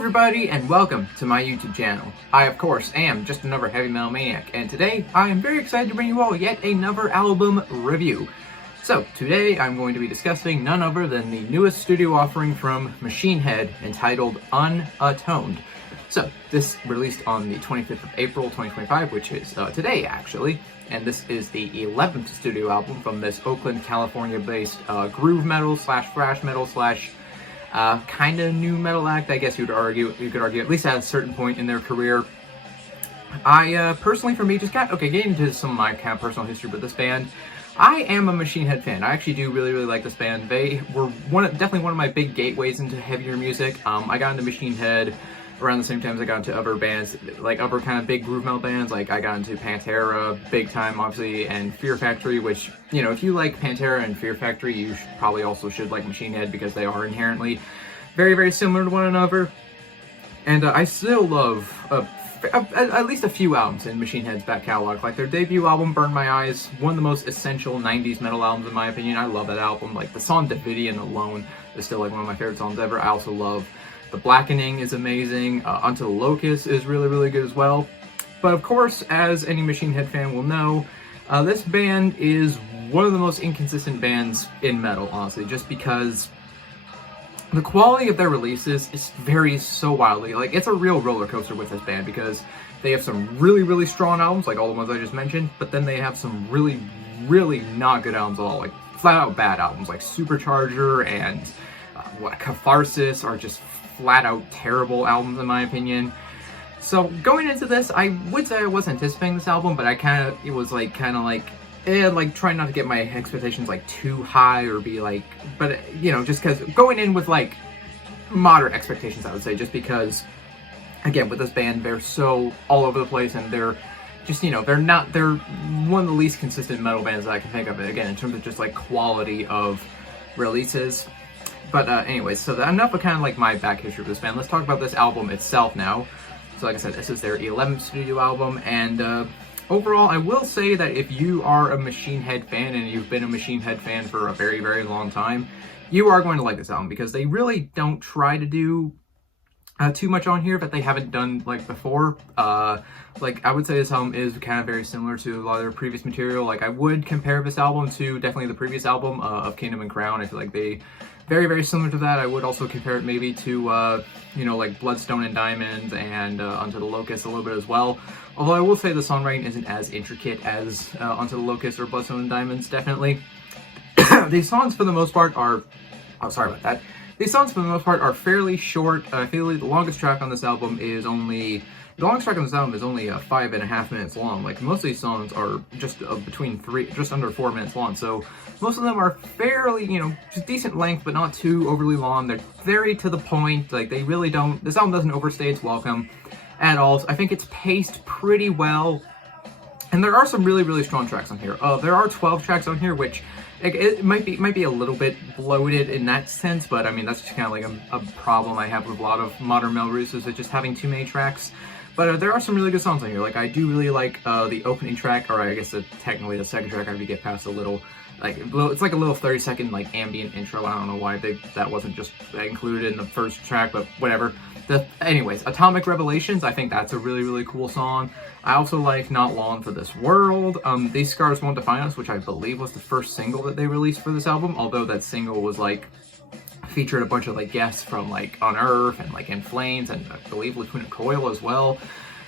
everybody, and welcome to my YouTube channel. I, of course, am just another heavy metal maniac, and today I am very excited to bring you all yet another album review. So, today I'm going to be discussing none other than the newest studio offering from Machine Head entitled Unatoned. So, this released on the 25th of April 2025, which is today actually, and this is the 11th studio album from this Oakland, California-based groove metal slash thrash metal slash kind of new metal act, I guess you could argue, at least at a certain point in their career. I personally, for me, just getting into some of my kind of personal history with this band. I am a Machine Head fan. I actually do really like this band. They were definitely one of my big gateways into heavier music. I got into Machine Head around the same time as I got into other bands, like other kind of big groove metal bands. Like I got into Pantera, big time obviously, and Fear Factory, which, you know, if you like Pantera and Fear Factory, you probably also should like Machine Head because they are inherently very similar to one another. And I still love at least a few albums in Machine Head's back catalog. Like their debut album, Burn My Eyes, one of the most essential 90s metal albums in my opinion. I love that album. Like the song Davidian alone is still like one of my favorite songs ever. I also love The Blackening is amazing. Unto the Locust is really good as well. But of course, as any Machine Head fan will know, this band is one of the most inconsistent bands in metal, honestly, just because the quality of their releases varies so wildly. Like, it's a real roller coaster with this band because they have some really strong albums, like all the ones I just mentioned, but then they have some really not good albums at all, like flat out bad albums, like Supercharger and Catharsis are just flat out terrible albums in my opinion. So going into this, I would say I was anticipating this album, but it was trying not to get my expectations like too high or be like, but you know, just because going in with like moderate expectations, I would say, just because again with this band they're so all over the place and they're just, you know, they're one of the least consistent metal bands that I can think of, again, in terms of just like quality of releases. But anyways, so enough of kind of like my back history of this band. Let's talk about this album itself now. So like I said, this is their 11th studio album, and overall, I will say that if you are a Machine Head fan and you've been a Machine Head fan for a very long time, you are going to like this album because they really don't try to do too much on here that they haven't done like before. Like I would say this album is kind of very similar to a lot of their previous material. Like I would compare this album to definitely the previous album of Kingdom and Crown. I feel like they very similar to that. I would also compare it maybe to you know, like Bloodstone and Diamonds and Unto the Locust a little bit as well. Although I will say the songwriting isn't as intricate as Unto the Locust or Bloodstone and Diamonds, definitely. These songs for the most part are, These songs for the most part are fairly short. I feel like the longest track on this album is only 5.5 minutes long. Like most of these songs are just just under 4 minutes long. So most of them are fairly, you know, just decent length, but not too overly long. They're very to the point. Like they really don't, this album doesn't overstay its welcome at all. So I think it's paced pretty well. And there are some really strong tracks on here. There are 12 tracks on here, which it might be a little bit bloated in that sense, but I mean that's just kind of like a problem I have with a lot of modern metal releases, is just having too many tracks. But there are some really good songs on here. Like I do really like the opening track, or I guess technically the second track. After you get past a little, it's like a little 30-second like ambient intro. I don't know why that wasn't just included in the first track, but whatever. Anyways, Atomic Revelations, I think that's a really cool song. I also like Not Long for This World. These Scars Won't Define Us, which I believe was the first single that they released for this album, although that single was like featured a bunch of like guests from like On Earth and like In Flames and I believe Lacuna Coil as well.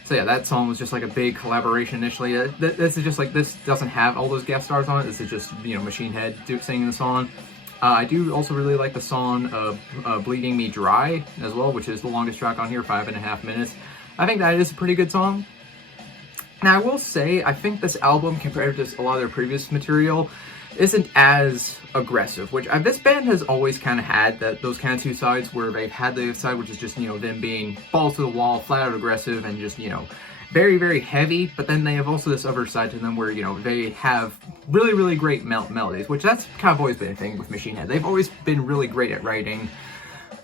So yeah, that song was just like a big collaboration initially. This is just like, this doesn't have all those guest stars on it. This is just, you know, Machine Head singing the song. I do also really like the song Bleeding Me Dry as well, which is the longest track on here, 5.5 minutes. I think that is a pretty good song. Now I will say, I think this album, compared to a lot of their previous material, isn't as aggressive, which this band has always kind of had those kind of two sides, where they've had the side which is just, you know, them being balls to the wall, flat out aggressive and just, you know, very heavy, but then they have also this other side to them where, you know, they have really great melodies, which that's kind of always been a thing with Machine Head. They've always been really great at writing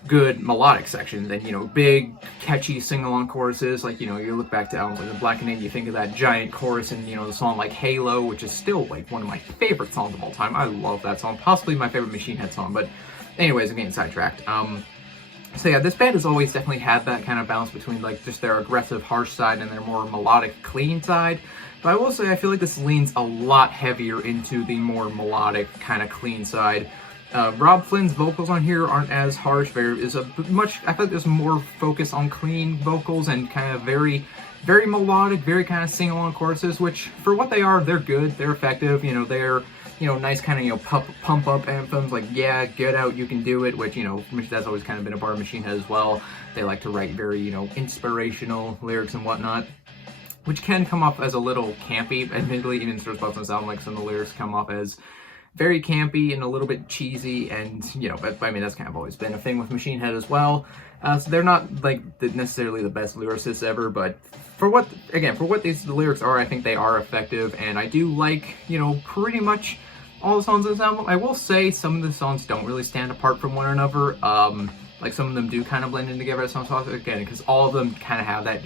good melodic sections and, you know, big catchy sing-along choruses. Like, you know, you look back to albums like The Blackening, you think of that giant chorus and, you know, the song like Halo, which is still like one of my favorite songs of all time. I love that song, possibly my favorite Machine Head song. But anyways, I'm getting sidetracked. So yeah, this band has always definitely had that kind of balance between like just their aggressive, harsh side and their more melodic, clean side. But I will say I feel like this leans a lot heavier into the more melodic, kind of clean side. Rob Flynn's vocals on here aren't as harsh. I thought there's more focus on clean vocals and kind of very melodic, very kind of sing-along choruses, which for what they are, they're good, they're effective. You know, they're nice kind of pump up anthems like "Yeah, Get Out, You Can Do It," which that's always kind of been a part of Machine Head as well. They like to write very inspirational lyrics and whatnot, which can come off as a little campy. Admittedly, even Sir Spots on Sound, like some of the lyrics come off as very campy and a little bit cheesy, and but I mean that's kind of always been a thing with Machine Head as well. So they're not like necessarily the best lyricists ever, but for what the lyrics are, I think they are effective, and I do like pretty much all the songs on this album. I will say some of the songs don't really stand apart from one another. Like some of them do kind of blend in together. Some songs again because all of them kind of have that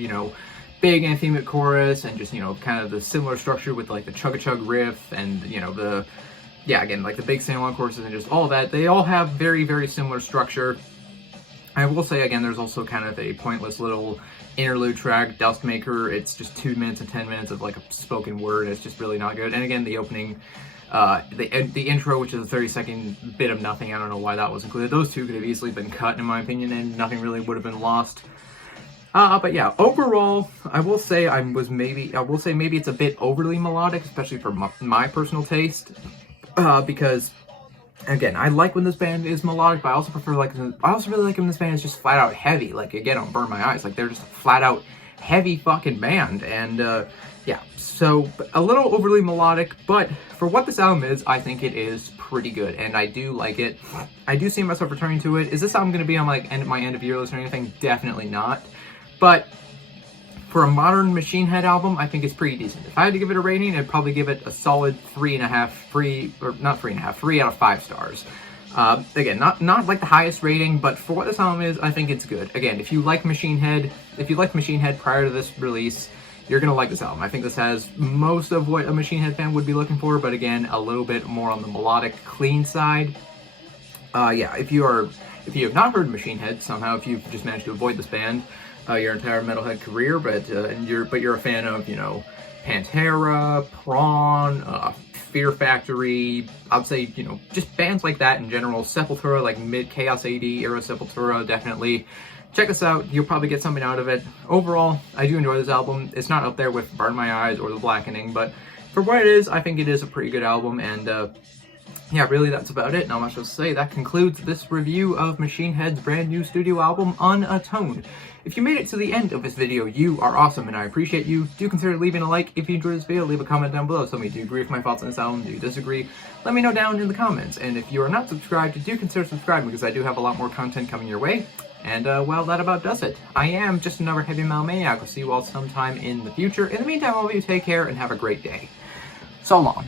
big anthemic chorus and just kind of the similar structure with like the chug-a-chug riff and again, like the big sing-along choruses and just all that. They all have very, very similar structure. I will say, again, there's also kind of a pointless little interlude track, Dustmaker. It's just 2 minutes and 10 minutes of like a spoken word. It's just really not good. And again, the opening, the intro, which is a 30-second bit of nothing. I don't know why that was included. Those two could have easily been cut, in my opinion, and nothing really would have been lost. But yeah, overall, I will say maybe it's a bit overly melodic, especially for my personal taste. Because again, I like when this band is melodic, but I also really like when this band is just flat out heavy. Like again on Burn My Eyes, like they're just a flat out heavy fucking band, and yeah, so a little overly melodic, but for what this album is, I think it is pretty good, and I do like it. I do see myself returning to it. Is this album going to be on like my end of year list or anything? Definitely not, but for a modern Machine Head album, I think it's pretty decent. If I had to give it a rating, I'd probably give it a solid 3 out of 5 stars. Again, not like the highest rating, but for what this album is, I think it's good. Again, if you like Machine Head prior to this release, you're gonna like this album. I think this has most of what a Machine Head fan would be looking for, but again, a little bit more on the melodic, clean side. Yeah, if you have not heard Machine Head somehow, if you've just managed to avoid this band your entire metalhead career, but you're a fan of Pantera, Prawn, Fear Factory, I'd say just bands like that in general. Sepultura, like mid Chaos AD era Sepultura, definitely check this out. You'll probably get something out of it. Overall, I do enjoy this album. It's not up there with Burn My Eyes or The Blackening, but for what it is, I think it is a pretty good album, and yeah, really that's about it. Not much else to say. That concludes this review of Machine Head's brand new studio album, Unatoned. If you made it to the end of this video, you are awesome, and I appreciate you. Do consider leaving a like if you enjoyed this video. Leave a comment down below. Tell me, do you agree with my thoughts on this album? Do you disagree? Let me know down in the comments. And if you are not subscribed, do consider subscribing, because I do have a lot more content coming your way. And, well, that about does it. I am just another heavy metal maniac. I'll see you all sometime in the future. In the meantime, all of you take care and have a great day. So long.